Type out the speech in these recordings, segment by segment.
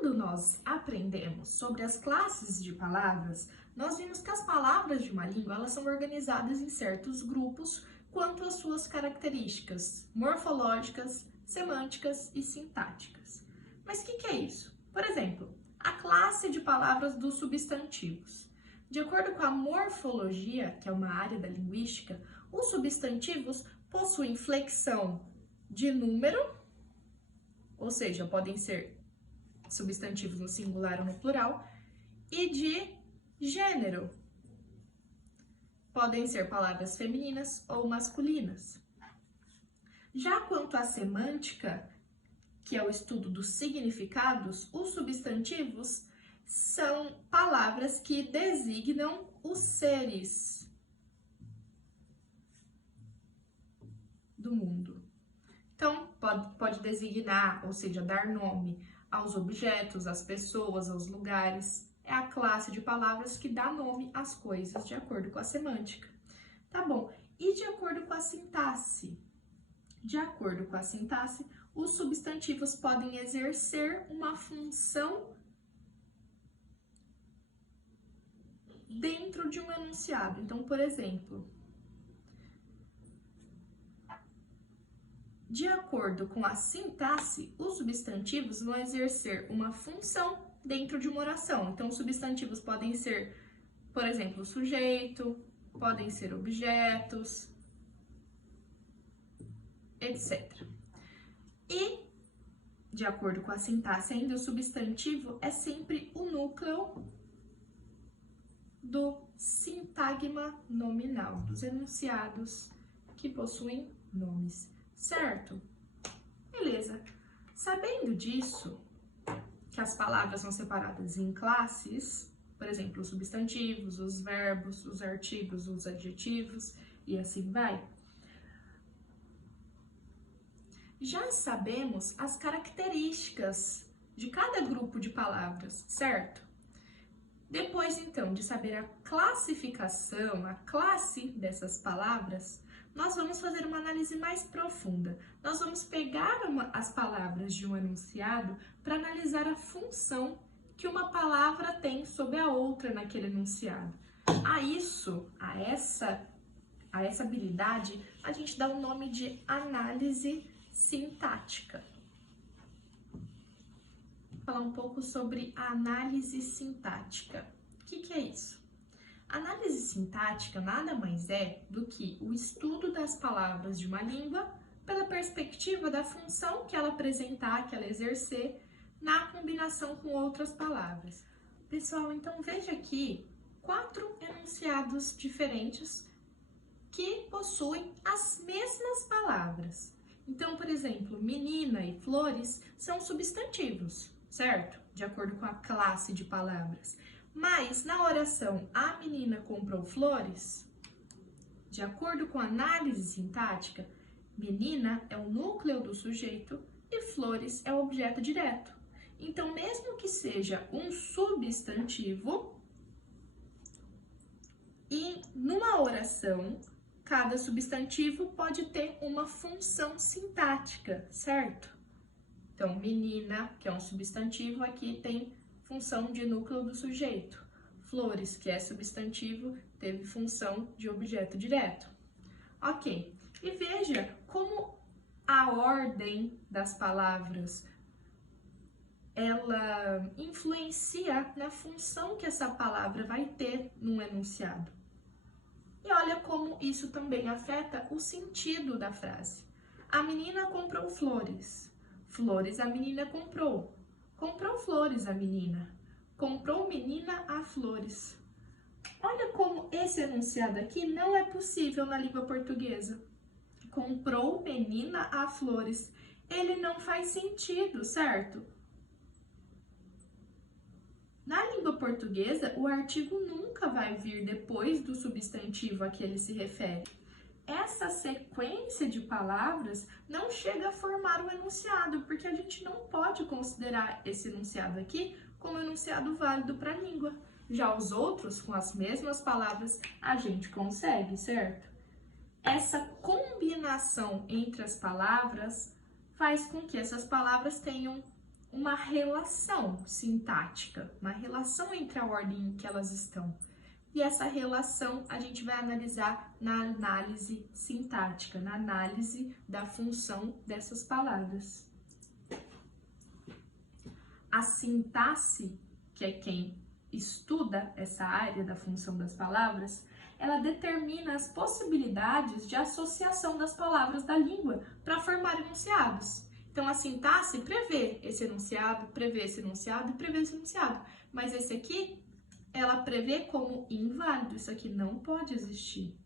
Quando nós aprendemos sobre as classes de palavras, nós vimos que as palavras de uma língua elas são organizadas em certos grupos quanto às suas características morfológicas, semânticas e sintáticas. Mas o que é isso? Por exemplo, a classe de palavras dos substantivos. De acordo com a morfologia, que é uma área da linguística, os substantivos possuem flexão de número, ou seja, podem ser substantivos no singular ou no plural, e de gênero. Podem ser palavras femininas ou masculinas. Já quanto à semântica, que é o estudo dos significados, os substantivos são palavras que designam os seres do mundo. Então, pode designar, ou seja, dar nome aos objetos, às pessoas, aos lugares. É a classe de palavras que dá nome às coisas, de acordo com a semântica. Tá bom, e de acordo com a sintaxe? De acordo com a sintaxe, os substantivos podem exercer uma função dentro de um enunciado. Então, por exemplo, de acordo com a sintaxe, os substantivos vão exercer uma função dentro de uma oração. Então, os substantivos podem ser, por exemplo, sujeito, podem ser objetos, etc. E, de acordo com a sintaxe ainda, o substantivo é sempre o núcleo do sintagma nominal, dos enunciados que possuem nomes, certo? Beleza. Sabendo disso, que as palavras são separadas em classes, por exemplo, os substantivos, os verbos, os artigos, os adjetivos e assim vai. Já sabemos as características de cada grupo de palavras, certo? Depois, então, de saber a classificação, a classe dessas palavras, nós vamos fazer uma análise mais profunda. Nós vamos pegar as palavras de um enunciado para analisar a função que uma palavra tem sobre a outra naquele enunciado. A essa habilidade, a gente dá o nome de análise sintática. Vou falar um pouco sobre a análise sintática. O que é isso? A análise sintática nada mais é do que o estudo das palavras de uma língua pela perspectiva da função que ela apresentar, que ela exercer na combinação com outras palavras. Pessoal, então veja aqui 4 enunciados diferentes que possuem as mesmas palavras. Então, por exemplo, menina e flores são substantivos, certo? De acordo com a classe de palavras. Mas, na oração, a menina comprou flores, de acordo com a análise sintática, menina é o núcleo do sujeito e flores é o objeto direto. Então, mesmo que seja um substantivo, e numa oração, cada substantivo pode ter uma função sintática, certo? Então, menina, que é um substantivo, aqui tem função de núcleo do sujeito. Flores, que é substantivo, teve função de objeto direto. Ok, e veja como a ordem das palavras ela influencia na função que essa palavra vai ter num enunciado. E olha como isso também afeta o sentido da frase. A menina comprou flores. Flores a menina comprou. Comprou flores a menina. Comprou menina a flores. Olha como esse enunciado aqui não é possível na língua portuguesa. Comprou menina a flores. Ele não faz sentido, certo? Na língua portuguesa, o artigo nunca vai vir depois do substantivo a que ele se refere. Essa sequência de palavras não chega a formar o enunciado, porque a gente não pode considerar esse enunciado aqui como enunciado válido para a língua. Já os outros, com as mesmas palavras, a gente consegue, certo? Essa combinação entre as palavras faz com que essas palavras tenham uma relação sintática, uma relação entre a ordem em que elas estão. E essa relação a gente vai analisar na análise sintática, na análise da função dessas palavras. A sintaxe, que é quem estuda essa área da função das palavras, ela determina as possibilidades de associação das palavras da língua para formar enunciados. Então, a sintaxe prevê esse enunciado, prevê esse enunciado e prevê esse enunciado. Mas esse aqui, ela prevê como inválido. Isso aqui não pode existir.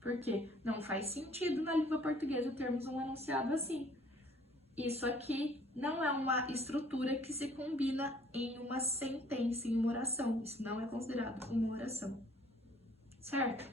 Porque não faz sentido na língua portuguesa termos um enunciado assim. Isso aqui não é uma estrutura que se combina em uma sentença, em uma oração. Isso não é considerado uma oração. Certo?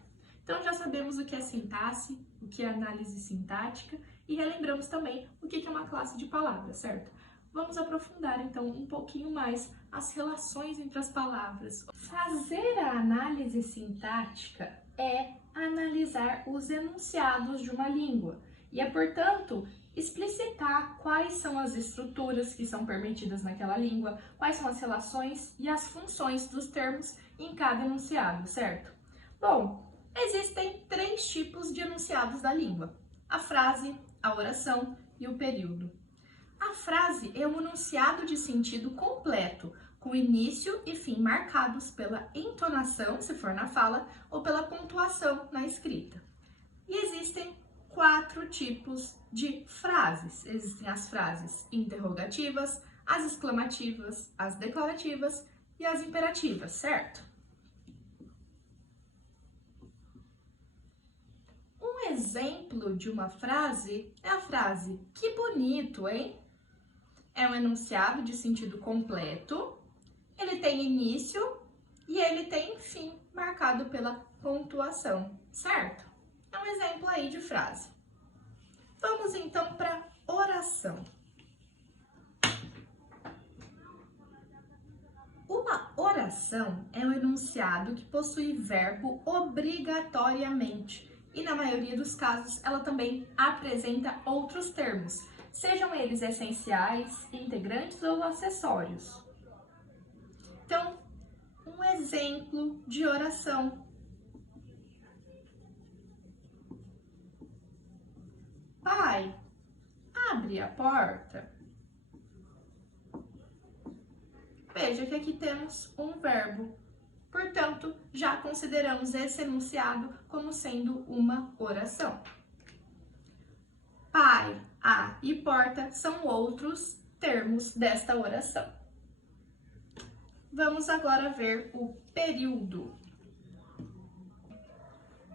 Então, já sabemos o que é sintaxe, o que é análise sintática e relembramos também o que é uma classe de palavras, certo? Vamos aprofundar, então, um pouquinho mais as relações entre as palavras. Fazer a análise sintática é analisar os enunciados de uma língua e é, portanto, explicitar quais são as estruturas que são permitidas naquela língua, quais são as relações e as funções dos termos em cada enunciado, certo? Bom, existem 3 tipos de enunciados da língua: a frase, a oração e o período. A frase é um enunciado de sentido completo, com início e fim marcados pela entonação, se for na fala, ou pela pontuação na escrita. E existem 4 tipos de frases. Existem as frases interrogativas, as exclamativas, as declarativas e as imperativas, certo? Um exemplo de uma frase é a frase "que bonito, hein?". É um enunciado de sentido completo, ele tem início e ele tem fim marcado pela pontuação, certo? É um exemplo aí de frase. Vamos então para oração. Uma oração é um enunciado que possui verbo obrigatoriamente e, na maioria dos casos, ela também apresenta outros termos, sejam eles essenciais, integrantes ou acessórios. Então, um exemplo de oração. Pai, abre a porta. Veja que aqui temos um verbo. Portanto, já consideramos esse enunciado como sendo uma oração. Pai, a e porta são outros termos desta oração. Vamos agora ver o período.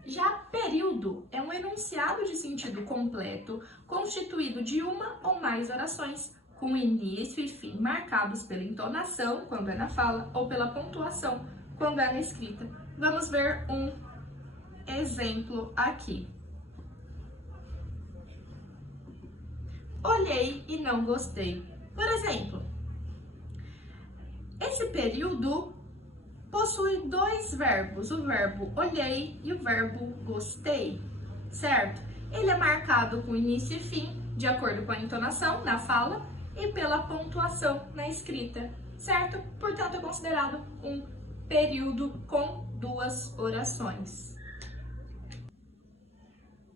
Já período é um enunciado de sentido completo, constituído de uma ou mais orações, com início e fim marcados pela entonação, quando é na fala, ou pela pontuação, quando é na escrita. Vamos ver um exemplo aqui. Olhei e não gostei. Por exemplo, esse período possui 2 verbos, o verbo olhei e o verbo gostei, certo? Ele é marcado com início e fim, de acordo com a entonação na fala e pela pontuação na escrita, certo? Portanto, é considerado um período com 2 orações.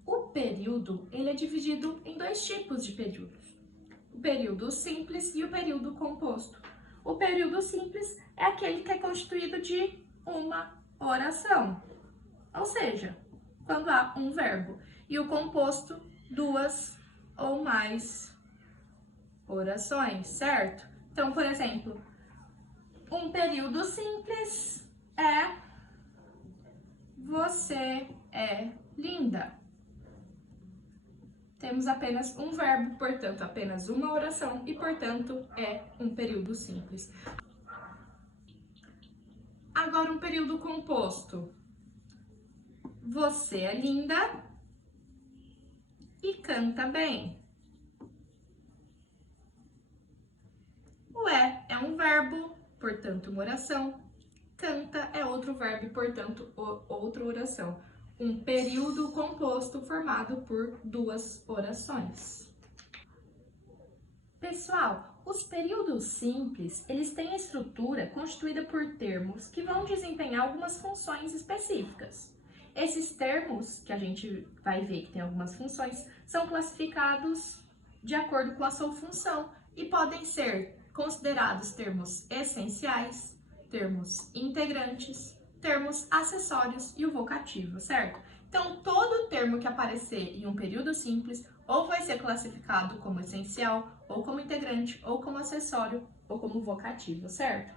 O período, ele é dividido em 2 tipos de períodos: o período simples e o período composto. O período simples é aquele que é constituído de uma oração, ou seja, quando há um verbo, e o composto, 2 ou mais orações, certo? Então, por exemplo, um período simples é você é linda. Temos apenas um verbo, portanto, apenas uma oração e, portanto, é um período simples. Agora, um período composto. Você é linda e canta bem. O é um verbo, portanto, uma oração. Canta é outro verbo, portanto, outra oração. Um período composto formado por 2 orações. Pessoal, Os períodos simples, eles têm a estrutura constituída por termos que vão desempenhar algumas funções específicas. Esses termos, que a gente vai ver que tem algumas funções, são classificados de acordo com a sua função e podem ser considerados termos essenciais, termos integrantes, termos acessórios e o vocativo, certo? Então, todo termo que aparecer em um período simples ou vai ser classificado como essencial, ou como integrante, ou como acessório, ou como vocativo, certo?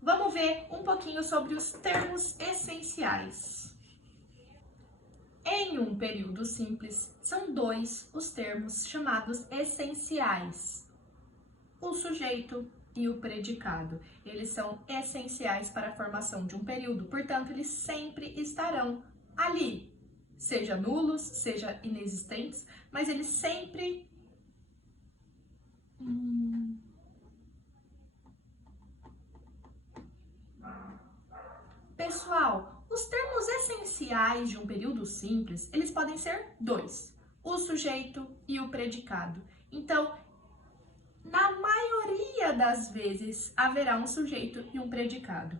Vamos ver um pouquinho sobre os termos essenciais. Em um período simples, são dois os termos chamados essenciais: o sujeito e o predicado. Eles são essenciais para a formação de um período, portanto, eles sempre estarão ali, seja nulos, seja inexistentes, mas eles sempre Pessoal, os termos essenciais de um período simples, eles podem ser dois: o sujeito e o predicado. Então, na maioria das vezes, haverá um sujeito e um predicado.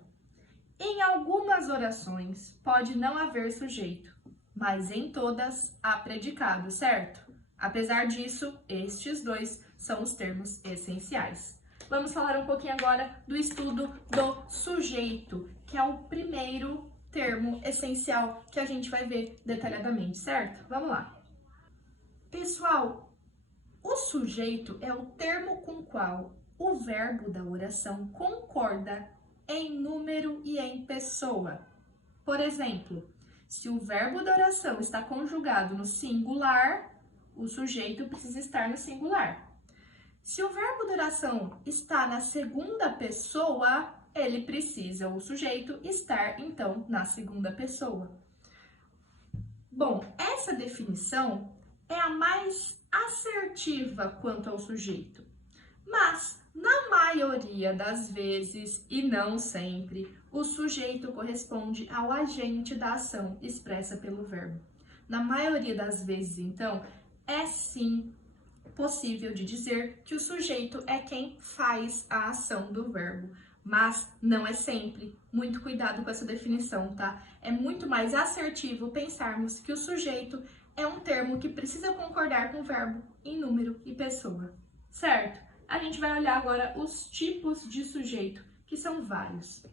Em algumas orações, pode não haver sujeito, mas em todas há predicado, certo? Apesar disso, estes dois são os termos essenciais. Vamos falar um pouquinho agora do estudo do sujeito, que é o primeiro termo essencial que a gente vai ver detalhadamente, certo? Vamos lá. Pessoal, o sujeito é o termo com o qual o verbo da oração concorda em número e em pessoa. Por exemplo, se o verbo da oração está conjugado no singular, o sujeito precisa estar no singular. Se o verbo da oração está na segunda pessoa, ele precisa, o sujeito, estar, então, na segunda pessoa. Bom, essa definição é a mais assertiva quanto ao sujeito, mas, na maioria das vezes, e não sempre, o sujeito corresponde ao agente da ação expressa pelo verbo. Na maioria das vezes, então, é sim possível de dizer que o sujeito é quem faz a ação do verbo, mas não é sempre. Muito cuidado com essa definição, tá? É muito mais assertivo pensarmos que o sujeito é um termo que precisa concordar com o verbo em número e pessoa, certo? A gente vai olhar agora os tipos de sujeito, que são vários.